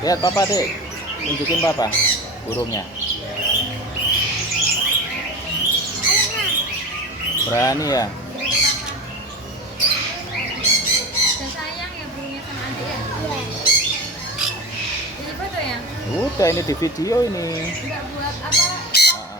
Lihat papa deh. Tunjukin papa burungnya. Berani ya? Udah sayang ya burungnya sama adik ya? Jadi foto ya? Udah ini di video ini. Enggak buat apa? Ah, ah.